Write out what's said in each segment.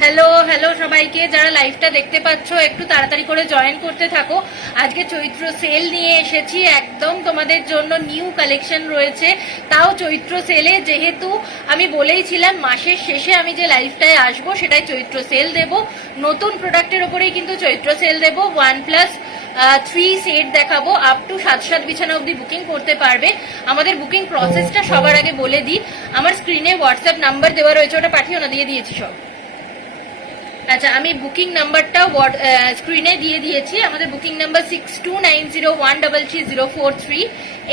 Hello hello সবাইকে, যারা লাইভটা দেখতে পাচ্ছ একটু তাড়াতাড়ি করে জয়েন করতে থাকো। আজকে চৈত্র সেল নিয়ে এসেছি, একদম তোমাদের জন্য নিউ কালেকশন রয়েছে, তাও চৈত্র সেলে। যেহেতু আমি বলেইছিলাম মাসের শেষে আমি যে লাইভটায় আসবো সেটাই চৈত্র সেল দেব, নতুন প্রোডাক্টের ওপরেই কিন্তু চৈত্র সেল দেব। 1+3 সেট দেখাবো, আপ টু 7 বিছানা অব্দি বুকিং করতে পারবে। আমাদের বুকিং প্রসেসটা সবার আগে বলে দিই। আমার স্ক্রিনে হোয়াটসঅ্যাপ নাম্বার দেওয়া রয়েছে, ওটা পাঠিও না, দিয়ে দিয়েছি সব। আচ্ছা, আমি বুকিং নাম্বারটাও স্ক্রিনে দিয়ে দিয়েছি। আমাদের বুকিং নাম্বার 6290133043।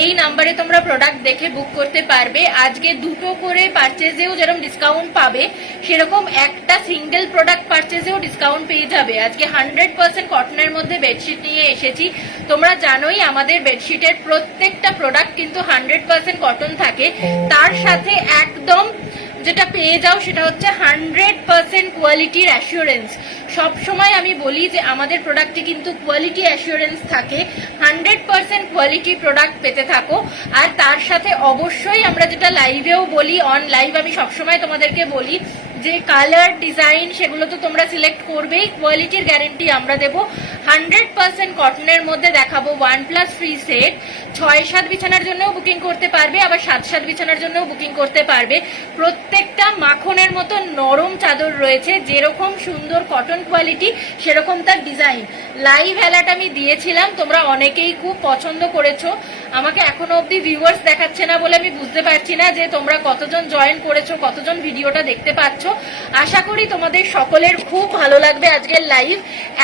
এই নাম্বারে তোমরা প্রোডাক্ট দেখে বুক করতে পারবে। আজকে দুটো করে পারচেজেও যেরকম ডিসকাউন্ট পাবে, সেরকম একটা সিঙ্গেল প্রোডাক্ট পারচেজেও ডিসকাউন্ট পেয়ে যাবে। আজকে 100% কটনের মধ্যে বেডশিট নিয়ে এসেছি। তোমরা জানোই আমাদের বেডশিটের প্রত্যেকটা প্রোডাক্ট কিন্তু 100% কটন থাকে, তার সাথে একদম যেটা পেয়ে যাও সেটা হচ্ছে 100% কোয়ালিটির অ্যাসিওরেন্স। সবসময় আমি বলি যে আমাদের প্রোডাক্টে কিন্তু কোয়ালিটি অ্যাসিওরেন্স থাকে, 100% কোয়ালিটি প্রোডাক্ট পেতে থাকো। আর তার সাথে অবশ্যই আমরা যেটা লাইভেও বলি, অন লাইভ আমি সবসময় তোমাদেরকে বলি যে কালার ডিজাইন সেগুলো তো তোমরা সিলেক্ট করবেই, কোয়ালিটির গ্যারেন্টি আমরা দেবো। 100% কটনের মধ্যে দেখাবো 1+3 সেট। 6-7 বিছানার জন্যও বুকিং করতে পারবে, আবার 7-7 বিছানার জন্যও বুকিং করতে পারবে। প্রত্যেকটা মাখনের মতো নরম চাদর রয়েছে, যেরকম সুন্দর কটন কোয়ালিটি সেরকম তার ডিজাইন। লাইভ অ্যালার্ট আমি দিয়েছিলাম, তোমরা অনেকেই খুব পছন্দ করেছো। আমাকে এখনো অব্দি ভিউয়ার্স দেখাচ্ছে না বলে আমি বুঝতে পারছি না যে তোমরা কতজন জয়েন করেছো, কতজন ভিডিওটা দেখতে পাচ্ছ। আশা করি তোমাদের সকলের খুব ভালো লাগবে আজকের লাইভ।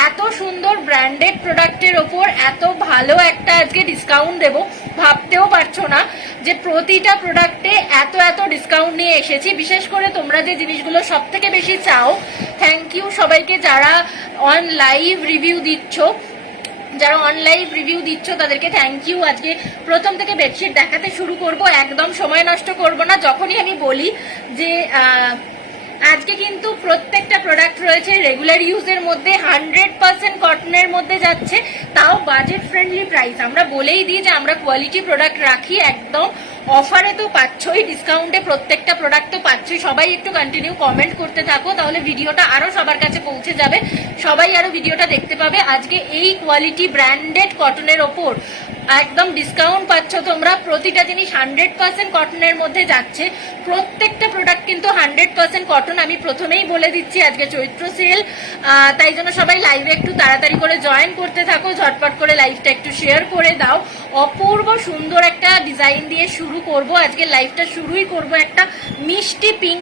এত সুন্দর ব্র্যান্ডেড প্রোডাক্টের ওপর এত ভালো একটা আজকে ডিসকাউন্ট দেব, ভাবতেও পারছো না যে প্রতিটা প্রোডাক্টে এত এত ডিসকাউন্ট নিয়ে এসেছি। বিশেষ করে তোমরা যে জিনিসগুলো সব থেকে বেশি চাও, থ্যাংক ইউ সবাইকে যারা অন লাইভ রিভিউ দিচ্ছ, যারা অনলাইন রিভিউ দিচ্ছ তাদেরকে থ্যাংক ইউ। আজকে প্রথম থেকে বেডশিট দেখাতে শুরু করব, একদম সময় নষ্ট করব না। যখনই আমি বলি যে আজকে কিন্তু প্রত্যেকটা প্রোডাক্ট রয়েছে রেগুলার ইউজের মধ্যে, 100% কটনের মধ্যে যাচ্ছে, তাও বাজেট ফ্রেন্ডলি প্রাইস। আমরা বলেই দিই যে আমরা কোয়ালিটি প্রোডাক্ট রাখি, একদম অফারে তো পাচ্ছই, ডিসকাউন্টে প্রত্যেকটা প্রোডাক্ট তো পাচ্ছই। সবাই একটু কন্টিনিউ কমেন্ট করতে থাকো, তাহলে ভিডিওটা আরো সবার কাছে পৌঁছে যাবে, সবাই আরো ভিডিওটা দেখতে পাবে। আজকে এই কোয়ালিটি ব্র্যান্ডেড কটনের ওপর একদম ডিসকাউন্ট পাচ্ছ তোমরা। প্রতিটা জিনিস 100% কটনের মধ্যে যাচ্ছে, প্রত্যেকটা প্রোডাক্ট কিন্তু 100% কটন। আমি প্রথমেই বলে দিচ্ছি আজকে চৈত্র সেল, তাই জন্য সবাই লাইভে একটু তাড়াতাড়ি করে জয়েন করতে থাকো, ঝটপট করে লাইভটা একটু শেয়ার করে দাও। অপূর্ব সুন্দর একটা ডিজাইন দিয়ে শুরু করব আজকে লাইভটা, শুরুই করব একটা মিষ্টি পিঙ্ক